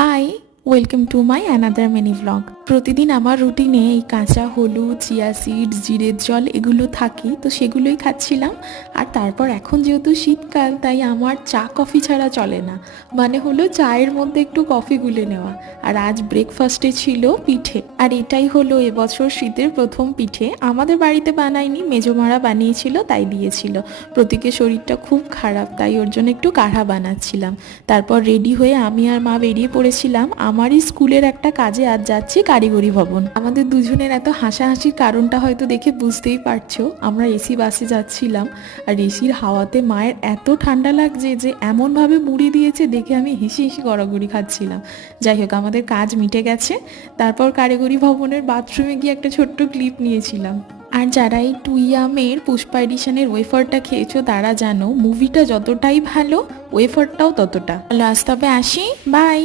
High, welcome to my another mini vlog. প্রতিদিন আমার রুটিনে এই কাঁচা হলুদ, চিয়া সিডস, জিরের জল এগুলো থাকি, তো সেগুলোই খাচ্ছিলাম। আর তারপর এখন যেহেতু শীতকাল, তাই আমার চা কফি ছাড়া চলে না। মানে হলো চায়ের মধ্যে একটু কফি গুলে নেওয়া। আর আজ ব্রেকফাস্টে ছিল পিঠে, আর এটাই হলো এবছর শীতের প্রথম পিঠে। আমাদের বাড়িতে বানাইনি, মেজোমারা বানিয়েছিল, তাই দিয়েছিল। প্রতীকের শরীরটা খুব খারাপ, তাই ওর জন্য একটু কাঢ়া বানাচ্ছিলাম। তারপর রেডি হয়ে আমি আর মা বেরিয়ে পড়েছিলাম। আমারই স্কুলের একটা কাজে আজ যাচ্ছি, কারিগরি ভবন। আমাদের দুজনের এত হাসাহাসির কারণটা হয়তো দেখে বুঝতেই পারছো। আমরা এসি বাসে যাচ্ছিলাম, আর এসির হাওয়াতে মায়ের এত ঠান্ডা লাগছে যে এমনভাবে মুড়ি দিয়েছে, দেখে আমি হেসে হেসে গড়াগড়ি খাচ্ছিলাম। যাই হোক, আমাদের কাজ মিটে গেছে। তারপর কারিগরি ভবনের বাথরুমে গিয়ে একটা ছোট্ট ক্লিপ নিয়েছিলাম। আর যারা এই টুইয়ামের পুষ্পা এডিশনের ওয়েফারটা খেয়েছো তারা জানো, মুভিটা যতটাই ভালো, ওয়েফারটাও ততটা। লাস্ট তবে আসি, বাই।